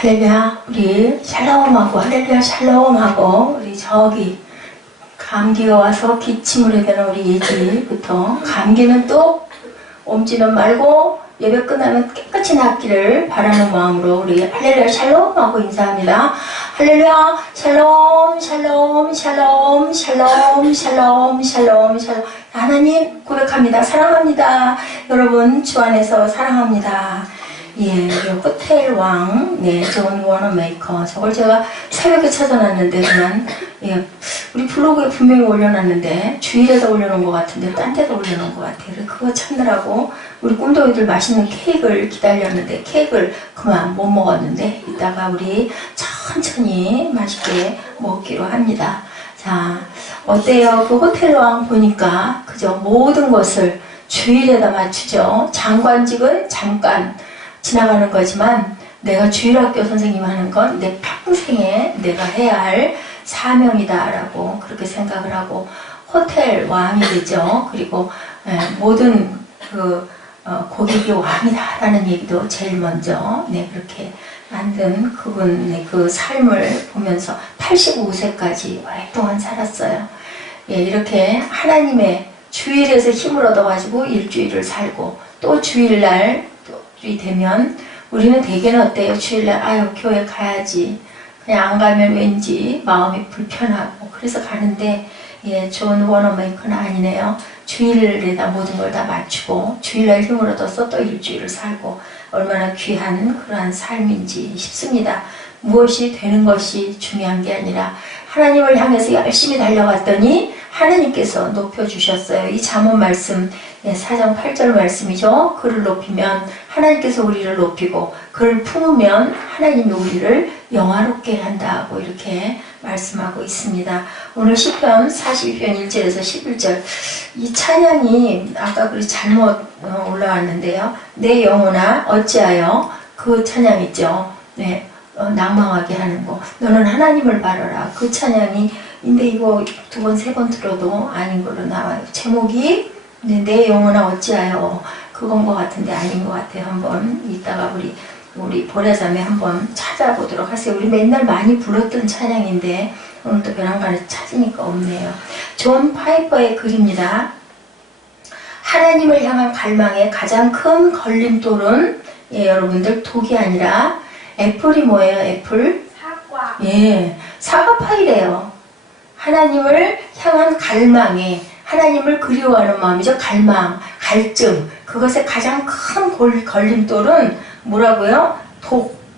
할렐루야, 우리 샬롬하고 할렐루야 샬롬하고 우리 저기 감기가 와서 기침을 해야 되는 우리 예지부터 감기는 또 옮지는 말고 예배 끝나면 깨끗이 낫기를 바라는 마음으로 우리 할렐루야 샬롬하고 인사합니다. 할렐루야 샬롬 샬롬 샬롬 샬롬 샬롬 샬롬 샬롬. 하나님 고백합니다. 사랑합니다. 여러분 주 안에서 사랑합니다. 예, 호텔 왕, 네, 존 워너메이커. 저걸 제가 새벽에 찾아놨는데, 그냥, 예, 우리 블로그에 분명히 올려놨는데, 주일에도 올려놓은 것 같은데, 딴 데도 올려놓은 것 같아요. 그거 찾느라고, 우리 꿈돌이들 맛있는 케이크를 기다렸는데, 케이크를 그만 못 먹었는데, 이따가 우리 천천히 맛있게 먹기로 합니다. 자, 어때요? 그 호텔 왕 보니까, 그죠? 모든 것을 주일에다 맞추죠. 장관직은 잠깐, 지나가는 거지만 내가 주일학교 선생님 하는 건 내 평생에 내가 해야 할 사명이다 라고 그렇게 생각을 하고 호텔 왕이 되죠. 그리고 모든 고객이 왕이다 라는 얘기도 제일 먼저 그렇게 만든 그분의 그 삶을 보면서 85세까지 오랫동안 살았어요. 예, 이렇게 하나님의 주일에서 힘을 얻어가지고 일주일을 살고 또 주일날 이 되면 우리는 대개는 어때요? 주일날 아유 교회 가야지 그냥 안 가면 왠지 마음이 불편하고 그래서 가는데 예, 존 워너메이커는 아니네요. 주일에다 모든 걸 다 맞추고 주일날 힘을 얻어서 또 일주일을 살고 얼마나 귀한 그러한 삶인지 싶습니다. 무엇이 되는 것이 중요한 게 아니라 하나님을 향해서 열심히 달려갔더니 하나님께서 높여주셨어요. 이 잠언 말씀 4장 8절 말씀이죠. 그를 높이면 하나님께서 우리를 높이고 그를 품으면 하나님이 우리를 영화롭게 한다고 이렇게 말씀하고 있습니다. 오늘 시편 42편 1절에서 11절 이 찬양이 아까 그리 잘못 올라왔는데요. 내 영혼아 어찌하여 그 찬양 있죠. 네, 낭망하게 하는 거. 너는 하나님을 바라라. 그 찬양이 근데 이거 두 번, 세 번 들어도 아닌 걸로 나와요. 제목이 내 영혼아 어찌하여 그건 것 같은데 아닌 것 같아요. 한번 이따가 우리 보라자매 한번 찾아보도록 하세요. 우리 맨날 많이 불렀던 찬양인데 오늘 또 벼랑간에서 찾으니까 없네요. 존 파이퍼의 글입니다. 하나님을 향한 갈망의 가장 큰 걸림돌은 여러분들 독이 아니라 애플이 뭐예요? 애플? 사과. 예, 사과파이래요. 하나님을 향한 갈망에 하나님을 그리워하는 마음이죠. 갈망, 갈증. 그것의 가장 큰 걸림돌은 뭐라고요?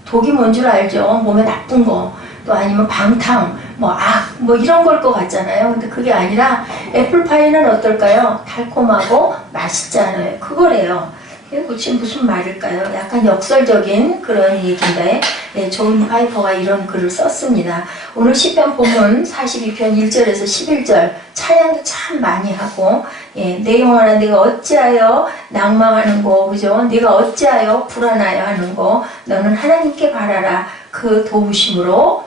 독이 뭔 줄 알죠? 몸에 나쁜 거. 또 아니면 방탕, 뭐 이런 걸 것 같잖아요. 근데 그게 아니라 애플파이는 어떨까요? 달콤하고 맛있잖아요. 그거래요. 이거 지금 무슨 말일까요? 약간 역설적인 그런 얘기인데 존 파이퍼가 이런 글을 썼습니다. 오늘 시편 본문 42편 1절에서 11절 찬양도 참 많이 하고 내 영혼아 내가 어찌하여 낭망하는 거 그죠? 내가 어찌하여 불안하여 하는 거 너는 하나님께 바라라. 그 도우심으로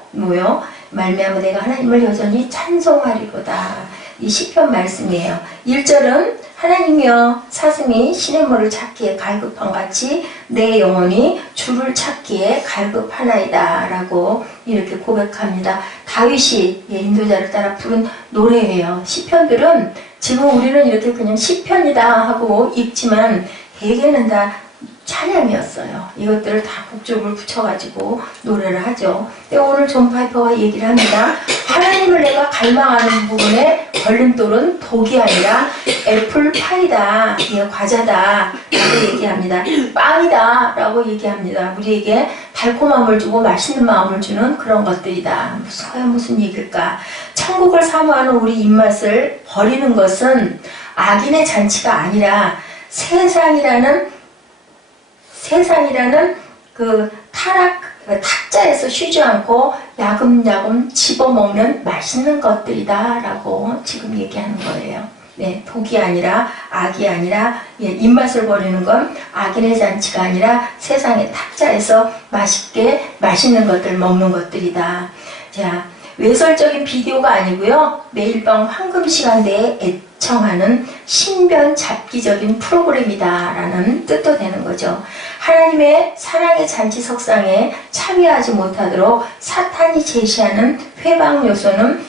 말미암아 내가 하나님을 여전히 찬송하리로다. 이 시편 말씀이에요. 1절은 하나님이여 사슴이 시냇물을 찾기에 갈급한 같이 내 영혼이 주를 찾기에 갈급하나이다 라고 이렇게 고백합니다. 다윗이 인도자를 따라 부른 노래예요. 시편들은 지금 우리는 이렇게 그냥 시편이다 하고 읽지만 대개는 다 찬양이었어요. 이것들을 다 곡조를 붙여가지고 노래를 하죠. 근데 오늘 존 파이퍼가 얘기를 합니다. 하나님을 내가 갈망하는 부분에 걸림돌은 독이 아니라 애플파이다, 과자다 라고 얘기합니다. 빵이다 라고 얘기합니다. 우리에게 달콤함을 주고 맛있는 마음을 주는 그런 것들이다. 무슨 얘기일까? 천국을 사모하는 우리 입맛을 버리는 것은 악인의 잔치가 아니라 세상이라는 그 탁자에서 쉬지 않고 야금야금 집어먹는 맛있는 것들이다 라고 지금 얘기하는 거예요. 네, 독이 아니라 악이 아니라 입맛을 버리는 건 악인의 잔치가 아니라 세상의 탁자에서 맛있는 것들 먹는 것들이다. 자, 외설적인 비디오가 아니고요. 매일 밤 황금 시간대에 애청하는 신변 잡기적인 프로그램이다라는 뜻도 되는 거죠. 하나님의 사랑의 잔치 석상에 참여하지 못하도록 사탄이 제시하는 회방 요소는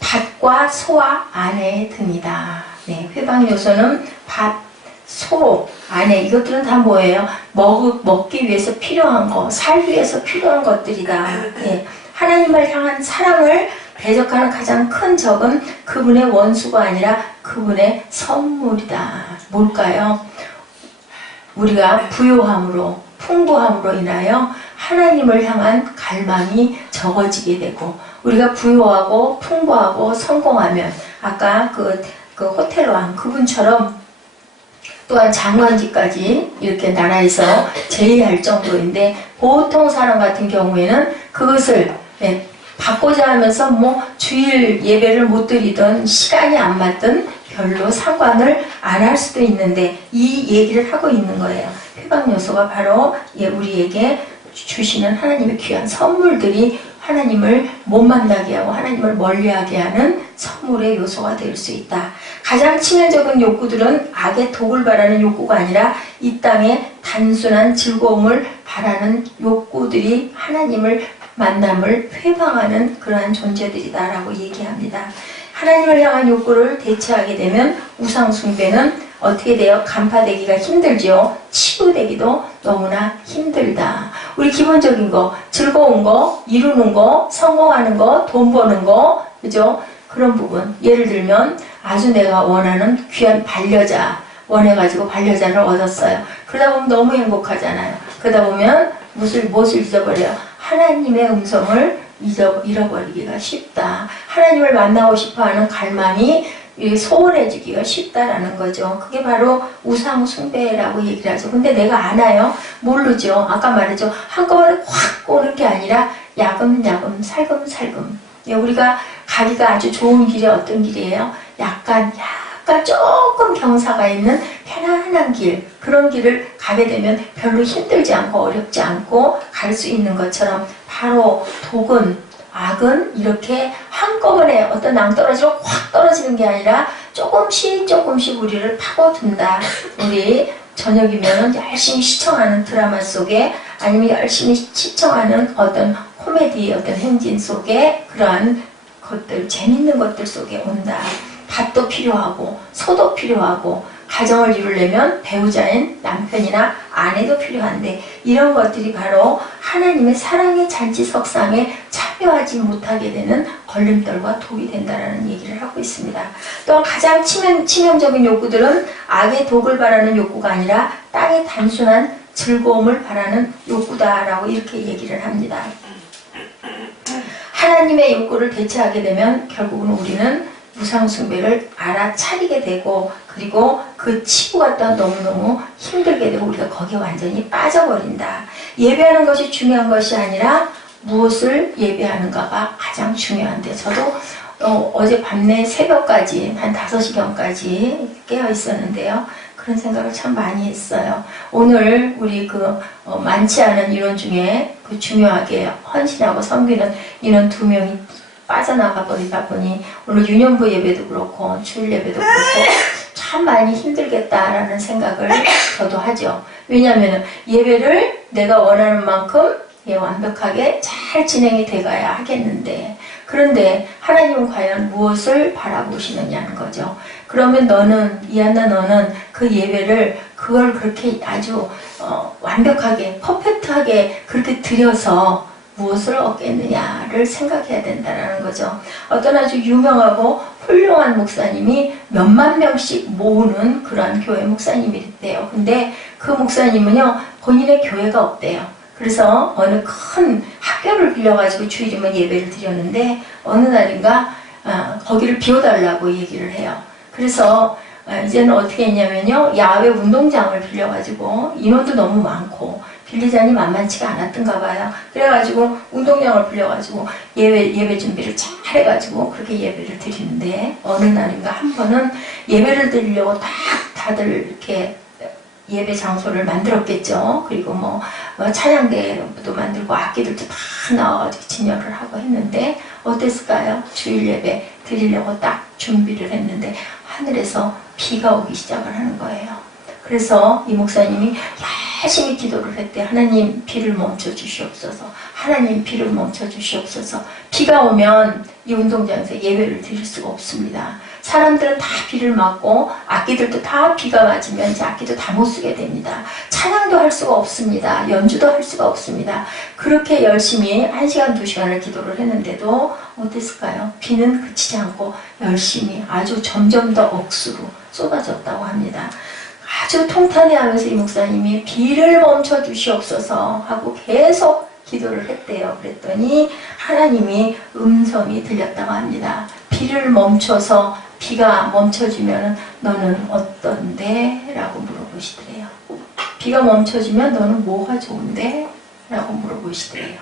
밭과 소와 아내에 듭니다. 회방 요소는 밭, 소, 아내, 이것들은 다 뭐예요? 먹기 위해서 필요한 거, 살기 위해서 필요한 것들이다. 하나님을 향한 사랑을 대적하는 가장 큰 적은 그분의 원수가 아니라 그분의 선물이다. 뭘까요? 우리가 부요함으로, 풍부함으로 인하여 하나님을 향한 갈망이 적어지게 되고, 우리가 부요하고 풍부하고 성공하면 아까 그 호텔왕 그분처럼 또한 장관직까지 이렇게 나라에서 제의할 정도인데, 보통 사람 같은 경우에는 그것을 받고자 하면서 주일 예배를 못 드리던 시간이 안 맞든 별로 상관을 안 할 수도 있는데, 이 얘기를 하고 있는 거예요. 회방 요소가 바로 우리에게 주시는 하나님의 귀한 선물들이 하나님을 못 만나게 하고 하나님을 멀리하게 하는 선물의 요소가 될 수 있다. 가장 치명적인 욕구들은 악의 독을 바라는 욕구가 아니라 이 땅의 단순한 즐거움을 바라는 욕구들이 하나님을 만남을 회방하는 그러한 존재들이다라고 얘기합니다. 하나님을 향한 욕구를 대체하게 되면 우상 숭배는 어떻게 돼요? 간파되기가 힘들죠. 치유되기도 너무나 힘들다. 우리 기본적인 거, 즐거운 거, 이루는 거, 성공하는 거, 돈 버는 거, 그죠? 그런 부분. 예를 들면 아주 내가 원하는 귀한 반려자 원해가지고 반려자를 얻었어요. 그러다 보면 너무 행복하잖아요. 그러다 보면 무엇을 잊어버려요? 하나님의 음성을 잃어버리기가 쉽다. 하나님을 만나고 싶어하는 갈망이 소원해지기가 쉽다라는 거죠. 그게 바로 우상 숭배라고 얘기를 하죠. 근데 내가 아나요? 모르죠. 아까 말했죠. 한꺼번에 확 오는 게 아니라 야금야금 살금살금. 우리가 가기가 아주 좋은 길이 어떤 길이에요? 약간 조금 경사가 있는 편안한 길, 그런 길을 가게 되면 별로 힘들지 않고 어렵지 않고 갈 수 있는 것처럼, 바로 독은, 악은 이렇게 한꺼번에 어떤 낭떠러지로 확 떨어지는 게 아니라 조금씩 우리를 파고든다. 우리 저녁이면 열심히 시청하는 드라마 속에, 아니면 열심히 시청하는 어떤 코미디 어떤 행진 속에, 그러한 것들, 재밌는 것들 속에 온다. 밭도 필요하고 소도 필요하고 가정을 이루려면 배우자인 남편이나 아내도 필요한데, 이런 것들이 바로 하나님의 사랑의 잔치 석상에 참여하지 못하게 되는 걸림돌과 독이 된다라는 얘기를 하고 있습니다. 또한 가장 치명적인 욕구들은 악의 독을 바라는 욕구가 아니라 땅의 단순한 즐거움을 바라는 욕구다라고 이렇게 얘기를 합니다. 하나님의 욕구를 대체하게 되면 결국은 우리는 우상숭배를 알아차리게 되고, 그리고 그 치부가 또 너무너무 힘들게 되고 우리가 거기에 완전히 빠져버린다. 예배하는 것이 중요한 것이 아니라 무엇을 예배하는가가 가장 중요한데, 저도 어제 밤새 새벽까지 한 5시경까지 깨어 있었는데요. 그런 생각을 참 많이 했어요. 오늘 우리 많지 않은 인원 중에 중요하게 헌신하고 섬기는 인원 2명이 빠져나가 버리다 보니 오늘 유년부 예배도 그렇고 주일 예배도 그렇고 참 많이 힘들겠다라는 생각을 저도 하죠. 왜냐하면 예배를 내가 원하는 만큼 완벽하게 잘 진행이 돼가야 하겠는데, 그런데 하나님은 과연 무엇을 바라보시느냐는 거죠. 그러면 너는 그 예배를 그걸 그렇게 아주 완벽하게 퍼펙트하게 그렇게 드려서 무엇을 얻겠느냐를 생각해야 된다는 거죠. 어떤 아주 유명하고 훌륭한 목사님이 몇만 명씩 모으는 그런 교회 목사님이랬대요. 근데 그 목사님은요, 본인의 교회가 없대요. 그래서 어느 큰 학교를 빌려가지고 주일이면 예배를 드렸는데, 어느 날인가 거기를 비워달라고 얘기를 해요. 그래서 이제는 어떻게 했냐면요, 야외 운동장을 빌려가지고 인원도 너무 많고 빌리자니 만만치가 않았던가 봐요. 그래가지고 운동장을 빌려가지고 예배 준비를 잘 해가지고 그렇게 예배를 드리는데, 어느 날인가 한 번은 예배를 드리려고 다들 이렇게 예배 장소를 만들었겠죠. 그리고 찬양대도 만들고 악기들도 다 나와가지고 진열을 하고 했는데 어땠을까요? 주일 예배 드리려고 딱 준비를 했는데 하늘에서 비가 오기 시작을 하는 거예요. 그래서 이 목사님이 열심히 기도를 했대. 하나님 비를 멈춰 주시옵소서. 하나님 비를 멈춰 주시옵소서. 비가 오면 이 운동장에서 예배를 드릴 수가 없습니다. 사람들은 다 비를 맞고 악기들도 다 비가 맞으면 이제 악기도 다 못 쓰게 됩니다. 찬양도 할 수가 없습니다. 연주도 할 수가 없습니다. 그렇게 열심히 1시간 2시간을 기도를 했는데도 어땠을까요? 비는 그치지 않고 열심히 아주 점점 더 억수로 쏟아졌다고 합니다. 아주 통탄해하면서 이 목사님이 비를 멈춰 주시옵소서 하고 계속 기도를 했대요. 그랬더니 하나님이 음성이 들렸다고 합니다. 비를 멈춰서 비가 멈춰지면 너는 어떤데? 라고 물어보시더래요. 비가 멈춰지면 너는 뭐가 좋은데? 라고 물어보시더래요.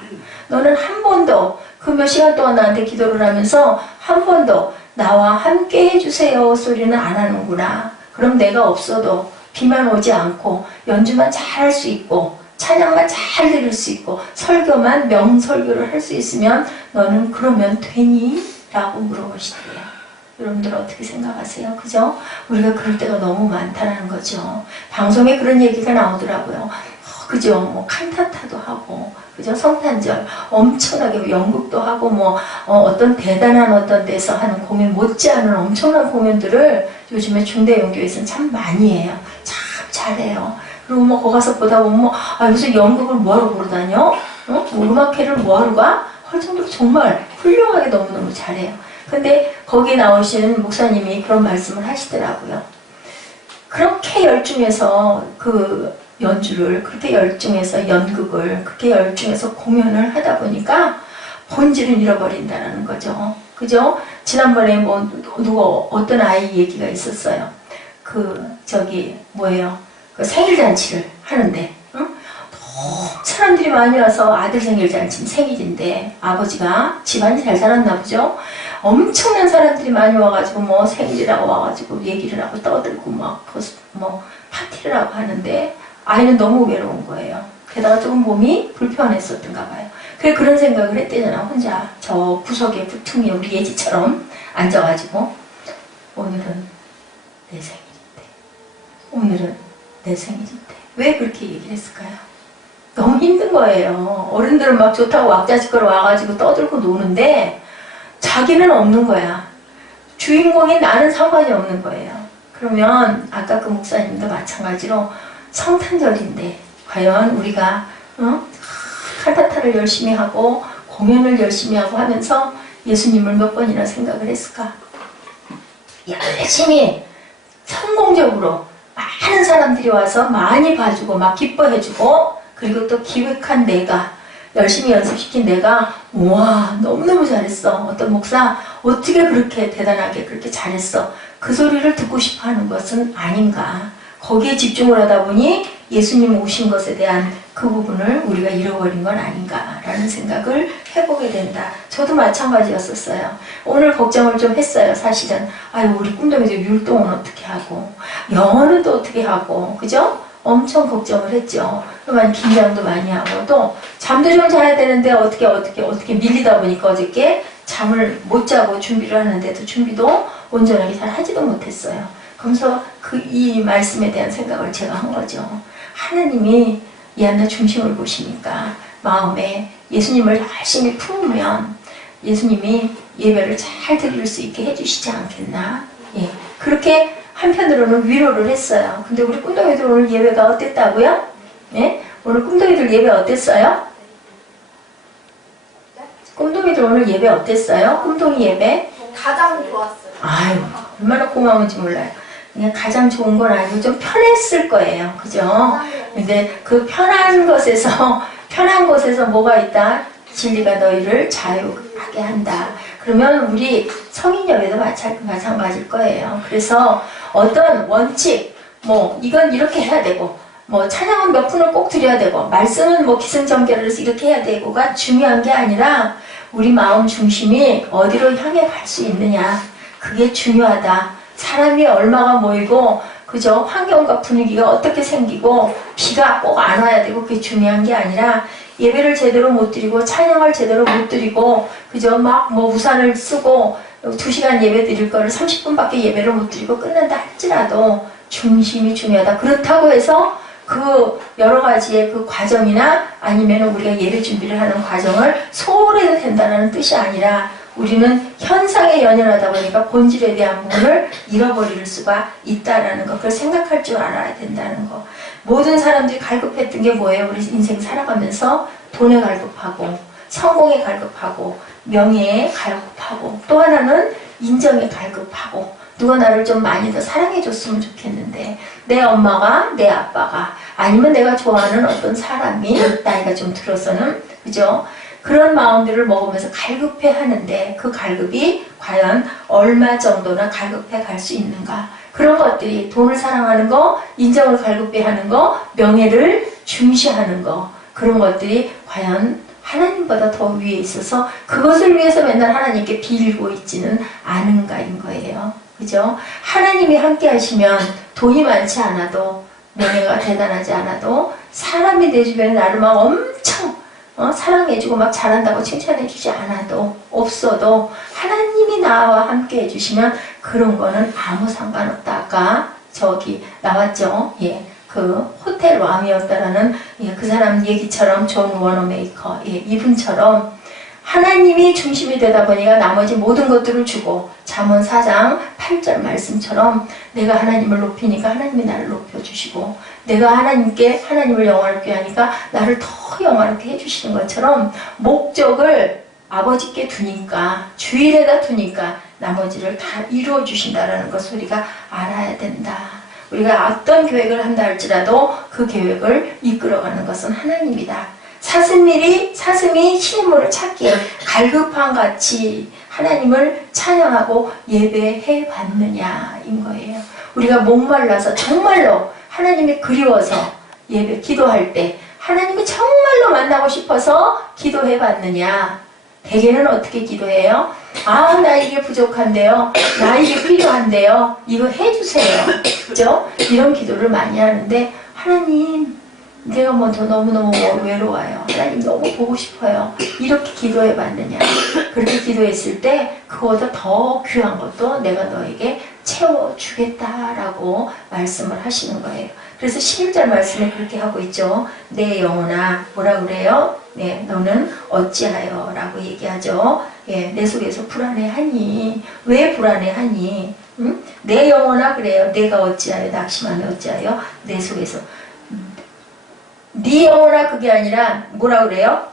너는 한 번도 그 몇 시간 동안 나한테 기도를 하면서 한 번도 나와 함께 해주세요 소리는 안 하는구나. 그럼 내가 없어도 비만 오지 않고 연주만 잘 할 수 있고 찬양만 잘 들을 수 있고 설교만 명설교를 할 수 있으면 너는 그러면 되니? 라고 물어보시더래요. 여러분들 어떻게 생각하세요? 그죠? 우리가 그럴 때가 너무 많다는 거죠. 방송에 그런 얘기가 나오더라고요. 그죠? 칸타타도 하고, 그죠? 성탄절 엄청나게 연극도 하고, 어떤 대단한 어떤 데서 하는 공연 못지않은 엄청난 공연들을 요즘에 중대연교에서는 참 많이 해요. 참 잘해요. 그리고 거기 가서 보다 보면 무슨 연극을 뭐하러 보러 다녀? 음악회를 뭐하러 가? 할 정도로 정말 훌륭하게 너무너무 잘해요. 근데 거기 나오신 목사님이 그런 말씀을 하시더라고요. 그렇게 열중해서 그 연주를, 그렇게 열중해서 연극을, 그렇게 열중해서 공연을 하다 보니까 본질을 잃어버린다는 거죠. 그죠? 지난번에 어떤 아이 얘기가 있었어요. 그 생일잔치를 하는데, 사람들이 많이 와서 아들 생일잔치는 생일인데, 아버지가 집안이 잘 살았나 보죠? 엄청난 사람들이 많이 와가지고 생일이라고 와가지고 얘기를 하고 떠들고 파티를 하고 하는데, 아이는 너무 외로운 거예요. 게다가 조금 몸이 불편했었던가 봐요. 그런 생각을 했대잖아. 혼자 저 구석에 부퉁이 우리 예지처럼 앉아가지고 오늘은 내 생일인데, 오늘은 내 생일인데 왜 그렇게 얘기를 했을까요? 너무 힘든 거예요. 어른들은 막 좋다고 왁자지껄 와가지고 떠들고 노는데 자기는 없는 거야. 주인공인 나는 상관이 없는 거예요. 그러면 아까 그 목사님도 마찬가지로 성탄절인데 과연 우리가 칸타타를 열심히 하고 공연을 열심히 하고 하면서 예수님을 몇 번이나 생각을 했을까? 열심히 성공적으로 많은 사람들이 와서 많이 봐주고 막 기뻐해주고, 그리고 또 기획한 내가, 열심히 연습시킨 내가 우와 너무너무 잘했어. 어떤 목사 어떻게 그렇게 대단하게 그렇게 잘했어. 그 소리를 듣고 싶어하는 것은 아닌가. 거기에 집중을 하다 보니 예수님 오신 것에 대한 그 부분을 우리가 잃어버린 건 아닌가라는 생각을 해보게 된다. 저도 마찬가지였었어요. 오늘 걱정을 좀 했어요. 사실은 우리 꿈동이들 율동은 어떻게 하고 영어는 또 어떻게 하고, 그죠? 엄청 걱정을 했죠. 그만 긴장도 많이 하고, 또 잠도 좀 자야 되는데 어떻게 밀리다 보니까 어저께 잠을 못 자고 준비를 하는데도 준비도 온전하게 잘 하지도 못했어요. 그래서 이 말씀에 대한 생각을 제가 한 거죠. 하나님이 이 하나 중심을 보시니까 마음에 예수님을 열심히 품으면 예수님이 예배를 잘 드릴 수 있게 해주시지 않겠나. 예, 그렇게 한편으로는 위로를 했어요. 근데 우리 꿈동이들 오늘 예배가 어땠다고요? 예? 오늘 꿈동이들 예배 어땠어요? 꿈동이들 오늘 예배 어땠어요? 꿈동이 예배? 가장 좋았어요. 아유, 얼마나 고마운지 몰라요. 그냥 가장 좋은 건 아니고 좀 편했을 거예요. 그죠? 근데 그 편한 곳에서 뭐가 있다? 진리가 너희를 자유하게 한다. 그러면 우리 성인 예배도 마찬가지일 거예요. 그래서 어떤 원칙, 이건 이렇게 해야 되고, 찬양은 몇 분을 꼭 드려야 되고, 말씀은 기승전결을 해서 이렇게 해야 되고가 중요한 게 아니라 우리 마음 중심이 어디로 향해 갈 수 있느냐. 그게 중요하다. 사람이 얼마가 모이고 그죠? 환경과 분위기가 어떻게 생기고 비가 꼭 안 와야 되고 그게 중요한 게 아니라 예배를 제대로 못 드리고 찬양을 제대로 못 드리고 그죠? 막 뭐 우산을 쓰고 2시간 예배 드릴 거를 30분밖에 예배를 못 드리고 끝낸다 할지라도 중심이 중요하다. 그렇다고 해서 그 여러 가지의 그 과정이나 아니면 우리가 예배 준비를 하는 과정을 소홀해도 된다는 뜻이 아니라 우리는 현상에 연연하다 보니까 본질에 대한 부분을 잃어버릴 수가 있다라는 거, 그걸 생각할 줄 알아야 된다는 거. 모든 사람들이 갈급했던 게 뭐예요? 우리 인생 살아가면서 돈에 갈급하고 성공에 갈급하고 명예에 갈급하고 또 하나는 인정에 갈급하고 누가 나를 좀 많이 더 사랑해줬으면 좋겠는데 내 엄마가 내 아빠가 아니면 내가 좋아하는 어떤 사람이 나이가 좀 들어서는 그죠? 그런 마음들을 먹으면서 갈급해 하는데 그 갈급이 과연 얼마 정도나 갈급해 갈 수 있는가? 그런 것들이 돈을 사랑하는 거, 인정을 갈급해 하는 거, 명예를 중시하는 거 그런 것들이 과연 하나님보다 더 위에 있어서 그것을 위해서 맨날 하나님께 빌고 있지는 않은가인 거예요. 그죠? 하나님이 함께 하시면 돈이 많지 않아도 명예가 대단하지 않아도 사람이 내 주변에 나를 막 엄청 사랑해주고 막 잘한다고 칭찬해주지 않아도 없어도 하나님이 나와 함께 해주시면 그런 거는 아무 상관없다. 아까 저기 나왔죠? 예, 그 호텔 왕이었다라는 예, 그 사람 얘기처럼 존 워너메이커 예, 이분처럼 하나님이 중심이 되다 보니까 나머지 모든 것들을 주고 잠언 4장 8절 말씀처럼 내가 하나님을 높이니까 하나님이 나를 높여주시고 내가 하나님을 영화롭게 하니까 나를 더 영화롭게 해주시는 것처럼 목적을 아버지께 두니까 주일에다 두니까 나머지를 다 이루어 주신다라는 것을 우리가 알아야 된다. 우리가 어떤 계획을 한다 할지라도 그 계획을 이끌어가는 것은 하나님이다. 사슴이 신의 물을 찾기에 갈급한 같이 하나님을 찬양하고 예배해 봤느냐인 거예요. 우리가 목말라서 정말로 하나님이 그리워서 예배 기도할 때 하나님이 정말로 만나고 싶어서 기도해 봤느냐. 대개는 어떻게 기도해요? 아, 나 이게 부족한데요. 나 이게 필요한데요. 이거 해주세요. 그죠? 이런 기도를 많이 하는데 하나님 내가 먼저 너무너무 외로워요. 하나님 너무 보고 싶어요. 이렇게 기도해 봤느냐. 그렇게 기도했을 때 그거보다 더 귀한 것도 내가 너에게 채워주겠다라고 말씀을 하시는 거예요. 그래서 11절 말씀에 그렇게 하고 있죠. 내 영혼아 뭐라 그래요? 네, 너는 어찌하여 라고 얘기하죠. 예, 내 속에서 불안해하니 왜 불안해하니? 응? 내 영혼아 그래요. 내가 어찌하여 낙심하며 어찌하여 내 속에서 네 영혼아 그게 아니라 뭐라 그래요?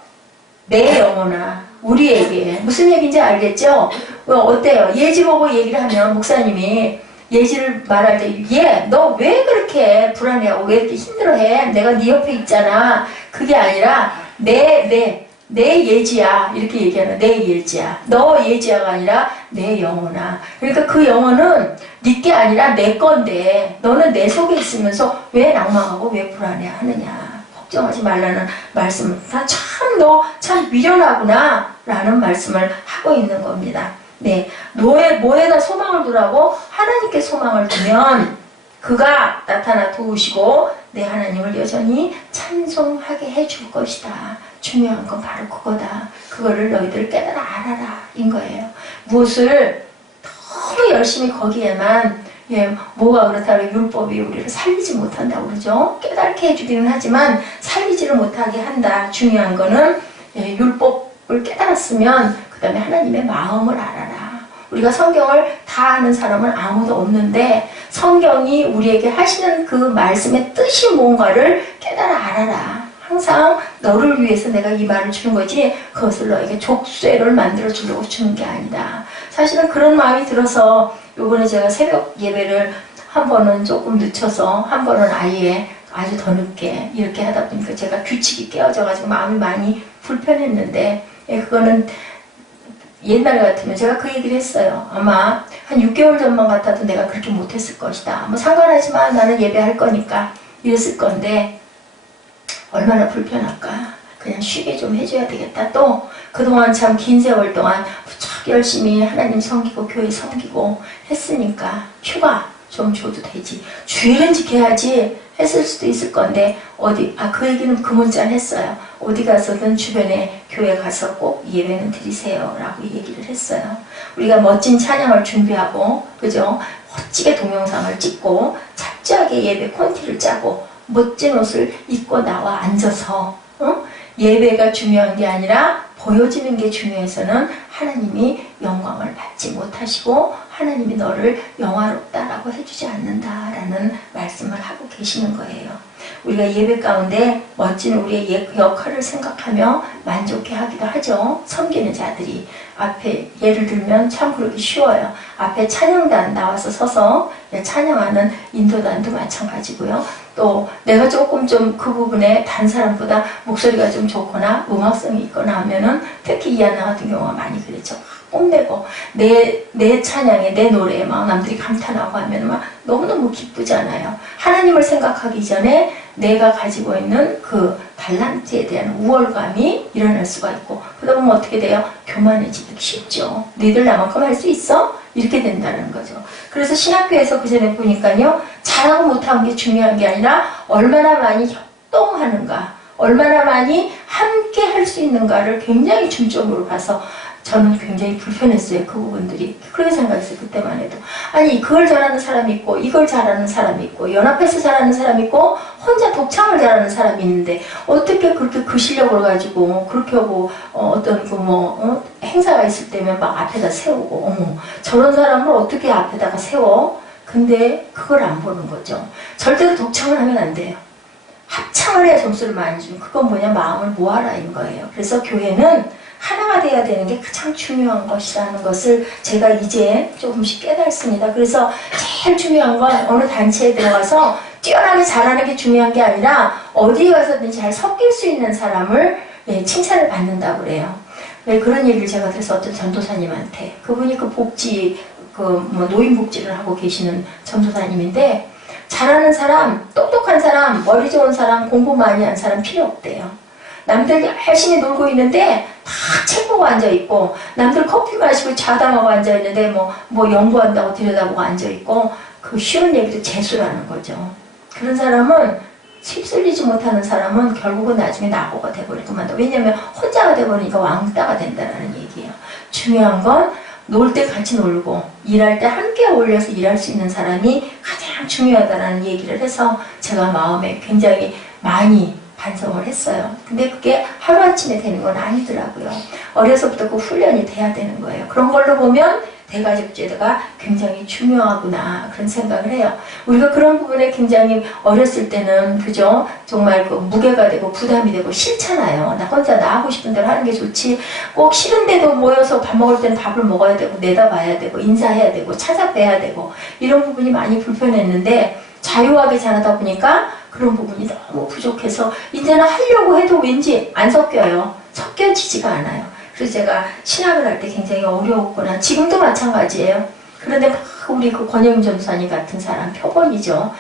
내 영혼아 우리에게 무슨 얘기인지 알겠죠? 어때요? 예지 보고 얘기를 하면 목사님이 예지를 말할 때 얘 너 왜 그렇게 불안해하고 왜 이렇게 힘들어해? 내가 네 옆에 있잖아. 그게 아니라 내 예지야 이렇게 얘기하는 내 예지야. 너 예지야가 아니라 내 영혼아. 그러니까 그 영혼은 네 게 아니라 내 건데 너는 내 속에 있으면서 왜 낭망하고 왜 불안해하느냐. 걱정하지 말라는 말씀을 너 참 미련하구나 라는 말씀을 하고 있는 겁니다. 네, 뭐에다 소망을 두라고? 하나님께 소망을 두면 그가 나타나 도우시고 내 하나님을 여전히 찬송하게 해줄 것이다. 중요한 건 바로 그거다. 그거를 너희들 깨달아 알아라 인 거예요. 무엇을 너무 열심히 거기에만 뭐가 그렇다고 율법이 우리를 살리지 못한다고 그러죠. 깨닫게 해주기는 하지만 살리지를 못하게 한다. 중요한 거는 율법을 깨달았으면 그 다음에 하나님의 마음을 알아라. 우리가 성경을 다 아는 사람은 아무도 없는데 성경이 우리에게 하시는 그 말씀의 뜻이 뭔가를 깨달아 알아라. 항상 너를 위해서 내가 이 말을 주는 거지 그것을 너에게 족쇄를 만들어 주려고 주는 게 아니다. 사실은 그런 마음이 들어서 요번에 제가 새벽 예배를 한 번은 조금 늦춰서 한 번은 아예 아주 더 늦게 이렇게 하다 보니까 제가 규칙이 깨어져가지고 마음이 많이 불편했는데 그거는 옛날 같으면 제가 그 얘기를 했어요. 아마 한 6개월 전만 같아도 내가 그렇게 못했을 것이다. 뭐 상관하지만 나는 예배할 거니까 이랬을 건데 얼마나 불편할까. 그냥 쉬게 좀 해줘야 되겠다. 또 그동안 참 긴 세월 동안 무척 열심히 하나님 섬기고 교회 섬기고 했으니까 휴가 좀 줘도 되지. 주일은 지켜야지 했을 수도 있을 건데 그 얘기는 그 문자는 했어요. 어디 가서든 주변에 교회 가서 꼭 예배는 드리세요 라고 얘기를 했어요. 우리가 멋진 찬양을 준비하고 그죠? 멋지게 동영상을 찍고 철저하게 예배 콘티를 짜고 멋진 옷을 입고 나와 앉아서 예배가 중요한 게 아니라 보여지는 게 중요해서는 하나님이 영광을 받지 못하시고 하나님이 너를 영화롭다라고 해주지 않는다라는 말씀을 하고 계시는 거예요. 우리가 예배 가운데 멋진 우리의 역할을 생각하며 만족해 하기도 하죠. 섬기는 자들이 앞에 예를 들면 참 그러기 쉬워요. 앞에 찬양단 나와서 서서 찬양하는 인도단도 마찬가지고요. 또 내가 조금 좀 그 부분에 다른 사람보다 목소리가 좀 좋거나 음악성이 있거나 하면은 특히 이하나 같은 경우가 많이 그랬죠. 뽐내고 내 찬양에 내 노래에 막 남들이 감탄하고 하면 막 너무너무 기쁘잖아요. 하나님을 생각하기 전에 내가 가지고 있는 그 달란트에 대한 우월감이 일어날 수가 있고 그러다 보면 어떻게 돼요? 교만해지기 쉽죠. 너희들 나만큼 할 수 있어? 이렇게 된다는 거죠. 그래서 신학교에서 그 전에 보니까요. 잘하고 못하는 게 중요한 게 아니라 얼마나 많이 협동하는가 얼마나 많이 함께 할 수 있는가를 굉장히 중점으로 봐서 저는 굉장히 불편했어요. 그 부분들이. 그렇게 생각했어요. 그때만 해도. 아니 그걸 잘하는 사람이 있고 이걸 잘하는 사람이 있고 연합해서 잘하는 사람이 있고 혼자 독창을 잘하는 사람이 있는데 어떻게 그렇게 그 실력을 가지고 그렇게 하고 어떤 행사가 있을 때면 막 앞에다 세우고 어머 저런 사람을 어떻게 앞에다가 세워? 근데 그걸 안 보는 거죠. 절대로 독창을 하면 안 돼요. 합창을 해야 점수를 많이 주는 그건 뭐냐 마음을 모아라인 거예요. 그래서 교회는 하나가 돼야 되는 게 가장 중요한 것이라는 것을 제가 이제 조금씩 깨달습니다. 그래서 제일 중요한 건 어느 단체에 들어가서 뛰어나게 잘하는 게 중요한 게 아니라 어디 가서든지 잘 섞일 수 있는 사람을 칭찬을 받는다고 그래요. 그런 얘기를 제가 그래서 어떤 전도사님한테 그분이 그 복지 노인 복지를 하고 계시는 전도사님인데 잘하는 사람, 똑똑한 사람, 머리 좋은 사람, 공부 많이 한 사람 필요 없대요. 남들 열심히 놀고 있는데 다 책 보고 앉아있고 남들 커피 마시고 자담하고 앉아있는데 뭐 연구한다고 들여다보고 앉아있고 그 쉬운 얘기도 재수라는 거죠. 그런 사람은 휩쓸리지 못하는 사람은 결국은 나중에 낙오가 돼버릴 것만다. 왜냐하면 혼자가 돼버리니까 왕따가 된다는 얘기예요. 중요한 건 놀 때 같이 놀고 일할 때 함께 어울려서 일할 수 있는 사람이 가장 중요하다는 얘기를 해서 제가 마음에 굉장히 많이 반성을 했어요. 근데 그게 하루아침에 되는 건 아니더라고요. 어려서부터 그 훈련이 돼야 되는 거예요. 그런 걸로 보면 대가족제도가 굉장히 중요하구나 그런 생각을 해요. 우리가 그런 부분에 굉장히 어렸을 때는 그죠? 정말 그 무게가 되고 부담이 되고 싫잖아요. 나 혼자 나 하고 싶은 대로 하는 게 좋지 꼭 싫은데도 모여서 밥 먹을 때는 밥을 먹어야 되고 내다봐야 되고 인사해야 되고 찾아뵈야 되고 이런 부분이 많이 불편했는데 자유하게 자라다 보니까 그런 부분이 너무 부족해서 이제는 하려고 해도 왠지 안 섞여요. 섞여지지가 않아요. 그래서 제가 신학을 할 때 굉장히 어려웠구나. 지금도 마찬가지예요. 그런데 막 우리 그 권영임 전도사님 같은 사람 표본이죠.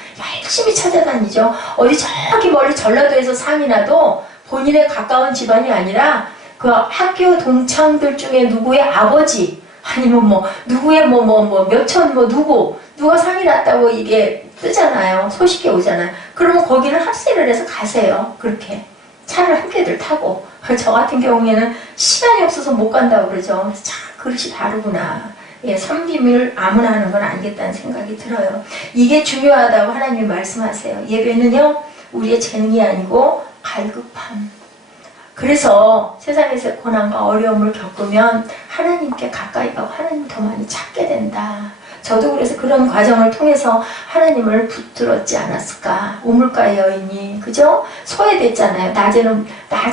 열심히 찾아다니죠. 어디 저기 멀리 전라도에서 상이 나도 본인의 가까운 집안이 아니라 그 학교 동창들 중에 누구의 아버지 아니면 누구의 몇천 누가 상이 났다고 이게 뜨잖아요. 소식이 오잖아요. 그러면 거기는 합세를 해서 가세요. 그렇게 차를 함께들 타고 저 같은 경우에는 시간이 없어서 못 간다고 그러죠. 참 그릇이 다르구나. 섬김을 아무나 하는 건 아니겠다는 생각이 들어요. 이게 중요하다고 하나님이 말씀하세요. 예배는요 우리의 재능이 아니고 갈급함. 그래서 세상에서 고난과 어려움을 겪으면 하나님께 가까이 가고 하나님 더 많이 찾게 된다. 저도 그래서 그런 과정을 통해서 하나님을 붙들었지 않았을까. 우물가의 여인이 그죠? 소외됐잖아요. 낮에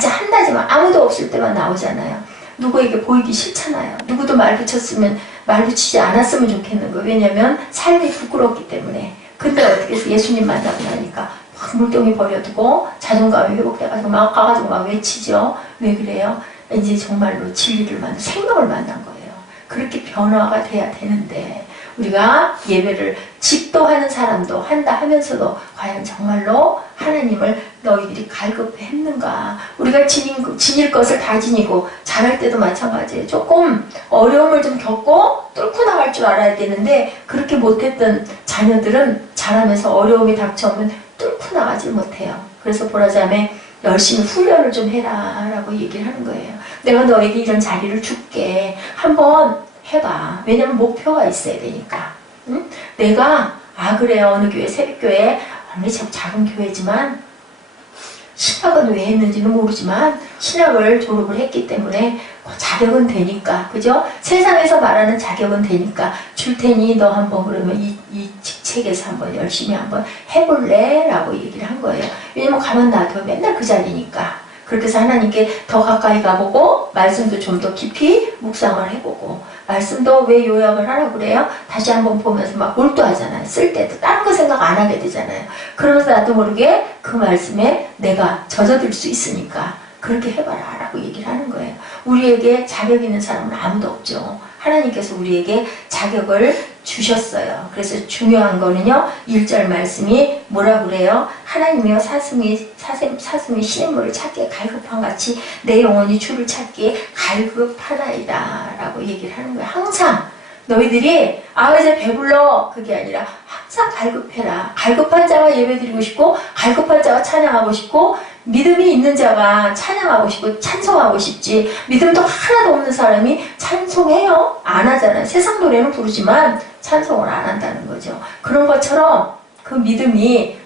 한낮에만 아무도 없을 때만 나오잖아요. 누구에게 보이기 싫잖아요. 누구도 말 붙이지 않았으면 좋겠는 거예요. 왜냐면 삶이 부끄럽기 때문에. 근데 어떻게 해서 예수님 만나고 나니까 막 물동이 버려두고 자존감이 회복돼가지고 막 가가지고 막 외치죠. 왜 그래요? 이제 정말로 진리를 생명을 만난 거예요. 그렇게 변화가 돼야 되는데 우리가 예배를 집도하는 사람도 한다 하면서도 과연 정말로 하나님을 너희들이 갈급했는가? 우리가 지닐 것을 다 지니고 잘할 때도 마찬가지예요. 조금 어려움을 좀 겪고 뚫고 나갈 줄 알아야 되는데 그렇게 못했던 자녀들은 자라면서 어려움이 닥쳐오면 뚫고 나가지 못해요. 그래서 보라자매 열심히 훈련을 좀 해라 라고 얘기를 하는 거예요. 내가 너에게 이런 자리를 줄게. 한번 해봐. 왜냐면 목표가 있어야 되니까. 응? 내가 그래요. 어느 교회 새벽교회 아무리 작은 교회지만 신학은 왜 했는지는 모르지만 신학을 졸업을 했기 때문에 자격은 되니까, 그죠? 세상에서 말하는 자격은 되니까 줄 테니 너 한번 그러면 이 직책에서 한번 열심히 한번 해볼래? 라고 얘기를 한 거예요. 왜냐면 가만 놔둬 맨날 그 자리니까. 그렇게 해서 하나님께 더 가까이 가보고 말씀도 좀 더 깊이 묵상을 해보고 말씀도 왜 요약을 하라고 그래요? 다시 한번 보면서 막 몰두하잖아요. 쓸 때도 다른 거 생각 안 하게 되잖아요. 그러면서 나도 모르게 그 말씀에 내가 젖어들 수 있으니까 그렇게 해봐라 라고 얘기를 하는 거예요. 우리에게 자격 있는 사람은 아무도 없죠. 하나님께서 우리에게 자격을 주셨어요. 그래서 중요한 거는요, 1절 말씀이 뭐라 그래요? 하나님이여 사슴이 시냇물을 찾기에 갈급한 같이 내 영혼이 주를 찾기에 갈급하나이다 라고 얘기를 하는 거예요. 항상 너희들이 이제 배불러 그게 아니라 항상 갈급해라. 갈급한 자가 예배드리고 싶고 갈급한 자가 찬양하고 싶고 믿음이 있는 자가 찬양하고 싶고 찬송하고 싶지 믿음도 하나도 없는 사람이 찬송해요? 안 하잖아요. 세상 노래는 부르지만 찬송을 안 한다는 거죠. 그런 것처럼 그 믿음이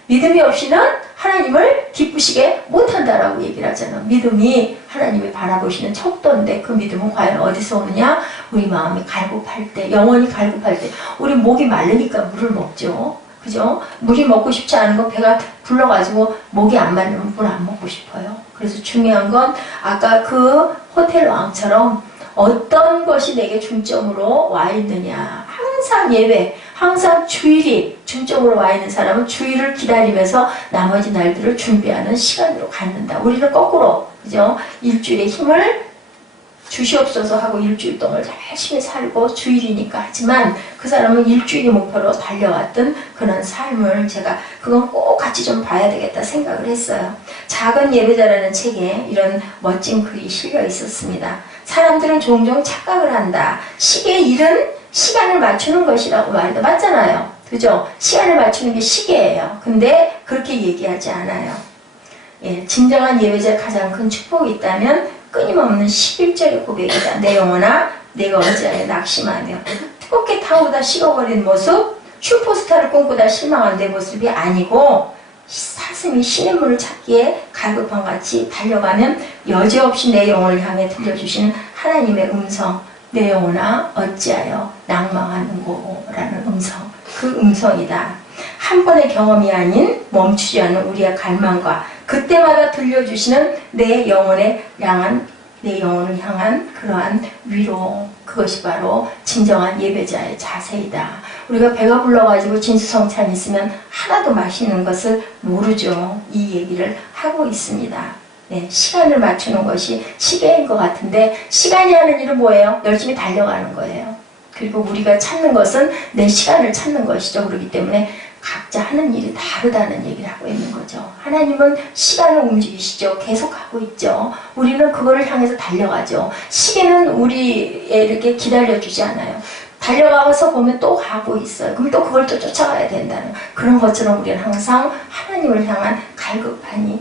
없이는 하나님을 기쁘시게 못한다라고 얘기를 하잖아요. 믿음이 하나님이 바라보시는 척도인데 그 믿음은 과연 어디서 오느냐? 우리 마음이 갈급할 때, 영혼이 갈급할 때 우리 목이 마르니까 물을 먹죠. 그죠? 물이 먹고 싶지 않은 거 배가 불러가지고 목이 안 마르면 물 안 먹고 싶어요. 그래서 중요한 건 아까 그 호텔 왕처럼 어떤 것이 내게 중점으로 와 있느냐. 항상 예배, 항상 주일이 중점으로 와 있는 사람은 주일을 기다리면서 나머지 날들을 준비하는 시간으로 갖는다. 우리는 거꾸로, 그죠? 일주일의 힘을 주시옵소서 하고 일주일 동안 열심히 살고 주일이니까 하지만 그 사람은 일주일이 목표로 달려왔던 그런 삶을 제가 그건 꼭 같이 좀 봐야 되겠다 생각을 했어요. 작은 예배자라는 책에 이런 멋진 글이 실려 있었습니다. 사람들은 종종 착각을 한다. 시계의 일은 시간을 맞추는 것이라고 말해도 맞잖아요. 그죠? 시간을 맞추는 게 시계예요. 근데 그렇게 얘기하지 않아요. 예, 진정한 예배자의 가장 큰 축복이 있다면 끊임없는 11절의 고백이다. 내 영혼아 내가 어찌하여 낙심하며 뜨겁게 타오르다 식어버린 모습, 슈퍼스타를 꿈꾸다 실망한 내 모습이 아니고 사슴이 시냇물을 찾기에 갈급한 같이 달려가면 여지없이 내 영혼을 향해 들려주시는 하나님의 음성, 내 영혼아 어찌하여 낭망하는고 라는 음성, 그 음성이다. 한 번의 경험이 아닌 멈추지 않는 우리의 갈망과 그때마다 들려주시는 내 영혼을 향한 그러한 위로, 그것이 바로 진정한 예배자의 자세이다. 우리가 배가 불러가지고 진수성찬 있으면 하나도 맛있는 것을 모르죠. 이 얘기를 하고 있습니다. 네, 시간을 맞추는 것이 시계인 것 같은데 시간이 하는 일은 뭐예요? 열심히 달려가는 거예요. 그리고 우리가 찾는 것은 내 시간을 찾는 것이죠. 그렇기 때문에 각자 하는 일이 다르다는 얘기를 하고 있는 거죠. 하나님은 시간을 움직이시죠. 계속 하고 있죠. 우리는 그거를 향해서 달려가죠. 시계는 우리에 이렇게 기다려주지 않아요. 달려가서 보면 또 가고 있어요. 그럼 또 그걸 또 쫓아가야 된다는 그런 것처럼 우리는 항상 하나님을 향한 갈급함이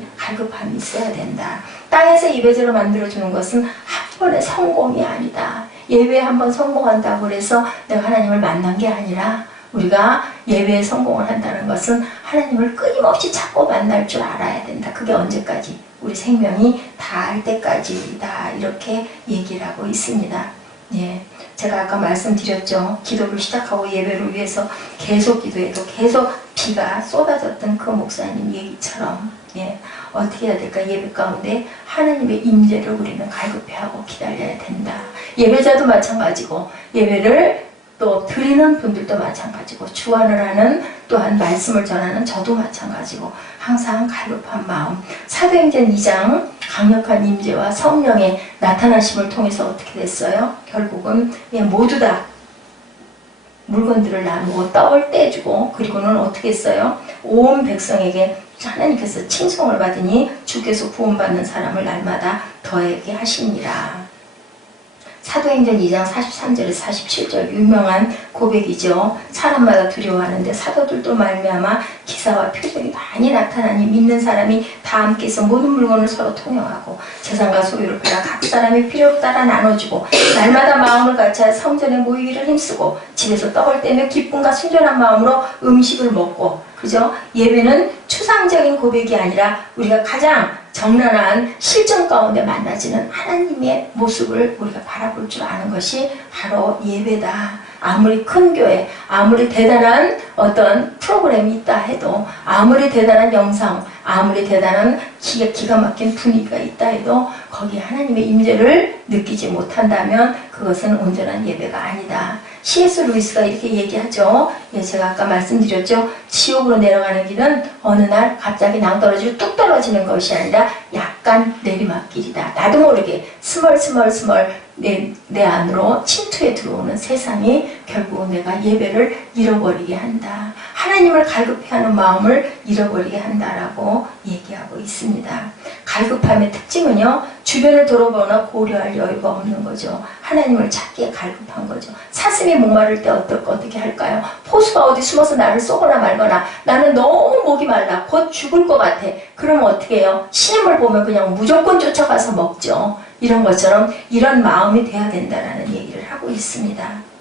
있어야 된다. 땅에서 예배자로 만들어주는 것은 한 번의 성공이 아니다. 예배에 한 번 성공한다고 해서 내가 하나님을 만난 게 아니라 우리가 예배에 성공을 한다는 것은 하나님을 끊임없이 찾고 만날 줄 알아야 된다. 그게 언제까지? 우리 생명이 다할 때까지다. 이렇게 얘기를 하고 있습니다. 예, 제가 아까 말씀드렸죠. 기도를 시작하고 예배를 위해서 계속 기도해도 계속 비가 쏟아졌던 그 목사님 얘기처럼 예, 어떻게 해야 될까? 예배 가운데 하나님의 임재를 우리는 갈급해하고 기다려야 된다. 예배자도 마찬가지고 예배를 또 드리는 분들도 마찬가지고 주관을 하는 또한 말씀을 전하는 저도 마찬가지고 항상 갈급한 마음. 사도행전 2장 강력한 임재와 성령의 나타나심을 통해서 어떻게 됐어요? 결국은 모두 다 물건들을 나누고 떡을 떼주고 그리고는 어떻게 했어요? 온 백성에게 하나님께서 칭송을 받으니 주께서 구원받는 사람을 날마다 더하게 하시니라. 사도행전 2장 43절에서 47절 유명한 고백이죠. 사람마다 두려워하는데 사도들도 말미암아 기사와 표적이 많이 나타나니 믿는 사람이 다 함께해서 모든 물건을 서로 통용하고 재산과 소유를 팔아 각 사람이 필요에 따라 나눠주고 날마다 마음을 같이 성전에 모이기를 힘쓰고 집에서 떡을 떼며 기쁨과 순전한 마음으로 음식을 먹고, 그죠? 예배는 추상적인 고백이 아니라 우리가 가장 정란한 실정 가운데 만나지는 하나님의 모습을 우리가 바라볼 줄 아는 것이 바로 예배다. 아무리 큰 교회, 아무리 대단한 어떤 프로그램이 있다 해도, 아무리 대단한 영상, 아무리 대단한 기가 막힌 분위기가 있다 해도 거기에 하나님의 임재를 느끼지 못한다면 그것은 온전한 예배가 아니다. C.S. 루이스가 이렇게 얘기하죠. 예, 제가 아까 말씀드렸죠. 지옥으로 내려가는 길은 어느 날 갑자기 낭떠러지로 뚝 떨어지는 것이 아니라 약간 내리막길이다. 나도 모르게 스멀 내 안으로 침투해 들어오는 세상이 결국 내가 예배를 잃어버리게 한다. 하나님을 갈급해하는 마음을 잃어버리게 한다라고 얘기하고 있습니다. 갈급함의 특징은요, 주변을 돌아보거나 고려할 여유가 없는 거죠. 하나님을 찾기에 갈급한 거죠. 사슴이 목마를 때 어떻게 할까요? 포수가 어디 숨어서 나를 쏘거나 말거나 나는 너무 목이 말라 곧 죽을 것 같아. 그러면 어떻게 해요? 신임을 보면 그냥 무조건 쫓아가서 먹죠. 이런 것처럼 이런 마음이 돼야 된다는 얘기를 하고 있습니다.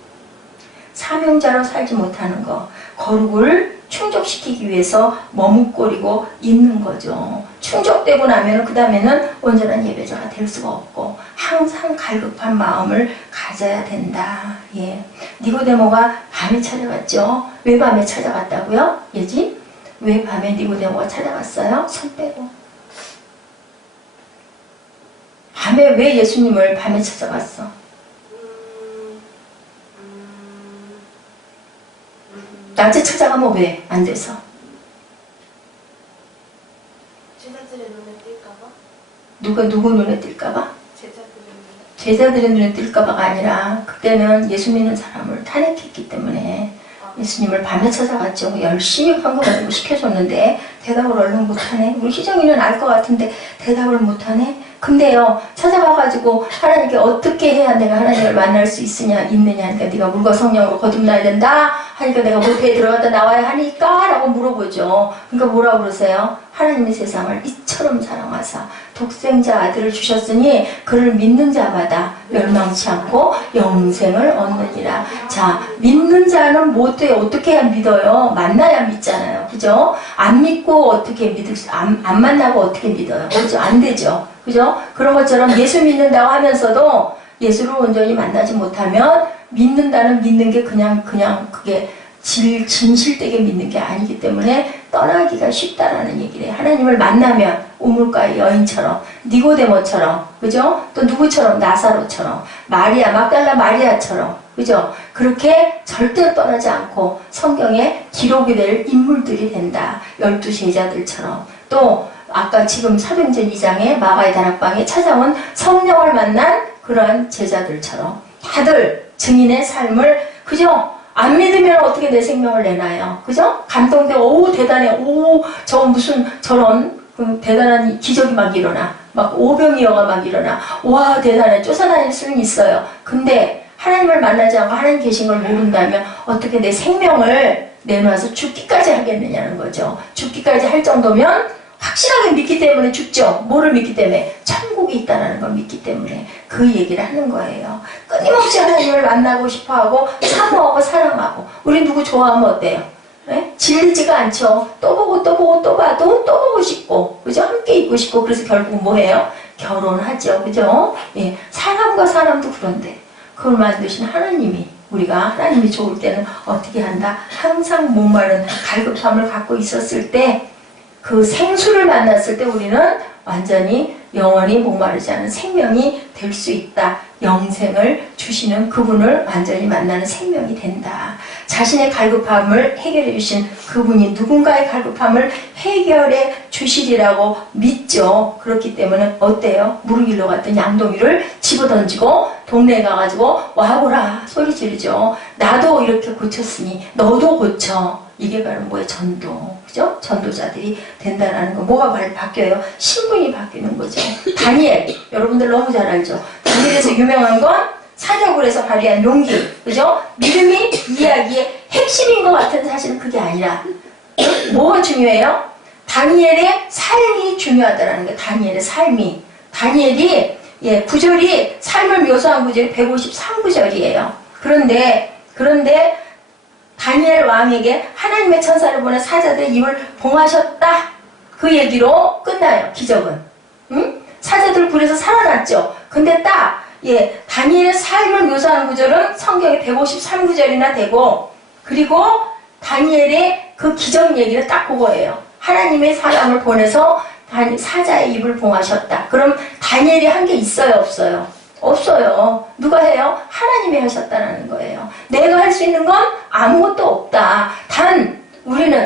사명자로 살지 못하는 거, 거룩을 충족시키기 위해서 머뭇거리고 있는 거죠. 충족되고 나면 그 다음에는 온전한 예배자가 될 수가 없고 항상 갈급한 마음을 가져야 된다. 예. 니고데모가 밤에 찾아갔죠. 왜 밤에 찾아갔다고요? 예지? 왜 밤에 니고데모가 찾아갔어요? 손 빼고. 밤에 왜 예수님을 밤에 찾아갔어? 낮에 찾아가면 왜 안 돼서? 제자들의 눈에 띌까봐? 누구 눈에 띌까봐? 제자들의 눈에 띌까봐가 아니라 그때는 예수 믿는 사람을 탄핵했기 때문에 예수님을 밤에 찾아갔죠. 열심히 헌금을 시켜줬는데 대답을 얼른 못하네. 우리 희정이는 알 것 같은데 대답을 못하네. 근데요, 찾아가가지고 하나님께 어떻게 해야 내가 하나님을 만날 수 있느냐 하니까 네가 물과 성령으로 거듭나야 된다 하니까 내가 모태에 들어갔다 나와야 하니까 라고 물어보죠. 그러니까 뭐라고 그러세요? 하나님의 세상을 이처럼 사랑하사 독생자 아들을 주셨으니 그를 믿는 자마다 멸망치 않고 영생을 얻느니라. 자, 믿는 자는 어떻게 해야 믿어요? 만나야 믿잖아요. 그죠? 안 믿고 어떻게 안 만나고 어떻게 믿어요? 그죠? 안 되죠. 그죠? 그런 것처럼 예수 믿는다고 하면서도 예수를 온전히 만나지 못하면 믿는다는 믿는 게 그냥 그게 진실되게 믿는 게 아니기 때문에 떠나기가 쉽다라는 얘기를 해요. 하나님을 만나면 우물가의 여인처럼, 니고데모처럼, 그죠? 또 누구처럼? 나사로처럼, 막달라 마리아처럼, 그죠? 그렇게 절대 떠나지 않고 성경에 기록이 될 인물들이 된다. 12제자들처럼. 또 아까 지금 사도행전 2장에 마가의 다락방에 찾아온 성령을 만난 그러한 제자들처럼 다들 증인의 삶을, 그죠? 안 믿으면 어떻게 내 생명을 내놔요? 그죠? 감동되고, 대단해. 저런 대단한 기적이 막 일어나. 막 오병이어가 막 일어나. 와, 대단해. 쫓아다닐 수는 있어요. 근데 하나님을 만나지 않고 하나님 계신 걸 모른다면 어떻게 내 생명을 내놔서 죽기까지 하겠느냐는 거죠. 죽기까지 할 정도면 확실하게 믿기 때문에 죽죠. 뭐를 믿기 때문에? 천국이 있다는 걸 믿기 때문에 그 얘기를 하는 거예요. 끊임없이 하나님을 만나고 싶어하고 사모하고 사랑하고. 우리 누구 좋아하면 어때요? 네? 질리지가 않죠. 또 보고 또 봐도 또 보고 싶고, 그죠? 함께 있고 싶고. 그래서 결국 뭐예요? 결혼하죠. 그죠? 예. 사람과 사람도 그런데 그걸 만드신 하나님이, 우리가 하나님이 좋을 때는 어떻게 한다? 항상 목마른 갈급함을 갖고 있었을 때, 그 생수를 만났을 때 우리는 완전히 영원히 목마르지 않은 생명이 될 수 있다. 영생을 주시는 그분을 완전히 만나는 생명이 된다. 자신의 갈급함을 해결해 주신 그분이 누군가의 갈급함을 해결해 주시리라고 믿죠. 그렇기 때문에 어때요? 무르길로 갔던 양동이를 집어던지고 동네에 가가지고 와보라 소리 지르죠. 나도 이렇게 고쳤으니 너도 고쳐. 이게 바로 뭐예요? 전도. 그죠? 전도자들이 된다라는 거. 뭐가 바뀌어요? 신분이 바뀌는 거죠. 다니엘. 여러분들 너무 잘 알죠? 다니엘에서 유명한 건 사자굴에서 발휘한 용기. 그죠? 믿음이 이야기의 핵심인 것 같은 사실은 그게 아니라 뭐가 중요해요? 다니엘의 삶이 중요하다라는 거예요. 다니엘의 삶이. 다니엘이 구절이 삶을 묘사한 구절이 153구절이에요. 그런데 다니엘 왕에게 하나님의 천사를 보내 사자들의 입을 봉하셨다. 그 얘기로 끝나요. 기적은. 응? 사자들 굴에서 살아났죠. 근데 딱 다니엘의 삶을 묘사하는 구절은 성경에 153구절이나 되고, 그리고 다니엘의 그 기적 얘기는 딱 그거예요. 하나님의 사람을 보내서 사자의 입을 봉하셨다. 그럼 다니엘이 한 게 있어요, 없어요? 없어요. 누가 해요? 하나님이 하셨다는 거예요. 내가 할 수 있는 건 아무것도 없다. 단 우리는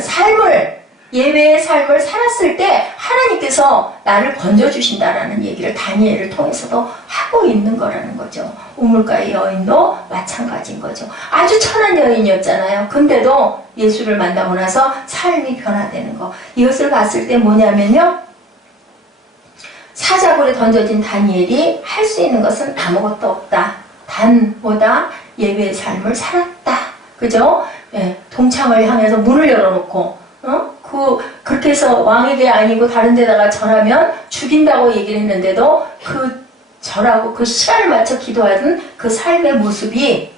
예배의 삶을 살았을 때 하나님께서 나를 건져주신다라는 얘기를 다니엘을 통해서도 하고 있는 거라는 거죠. 우물가의 여인도 마찬가지인 거죠. 아주 천한 여인이었잖아요. 근데도 예수를 만나고 나서 삶이 변화되는 거. 이것을 봤을 때 뭐냐면요. 사자굴에 던져진 다니엘이 할 수 있는 것은 아무것도 없다. 단 뭐다? 예배의 삶을 살았다. 그죠? 동창을 향해서 문을 열어놓고 그렇게 해서 왕에게 아니고 다른 데다가 절하면 죽인다고 얘기를 했는데도 절하고 그 시간을 맞춰 기도하던 그 삶의 모습이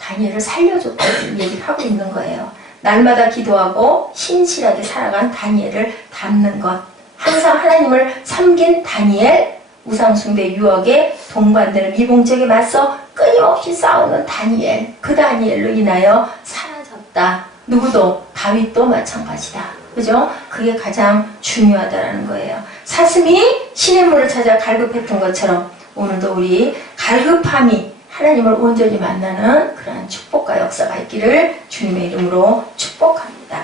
다니엘을 살려줬다는 얘기를 하고 있는 거예요. 날마다 기도하고 신실하게 살아간 다니엘을 닮는 것. 항상 하나님을 섬긴 다니엘, 우상숭배 유혹에 동반되는 미봉책에 맞서 끊임없이 싸우는 다니엘. 그 다니엘로 인하여 사라졌다. 누구도, 다윗도 마찬가지다. 그죠? 그게 가장 중요하다라는 거예요. 사슴이 시냇물을 찾아 갈급했던 것처럼 오늘도 우리 갈급함이 하나님을 온전히 만나는 그러한 축복과 역사가 있기를 주님의 이름으로 축복합니다.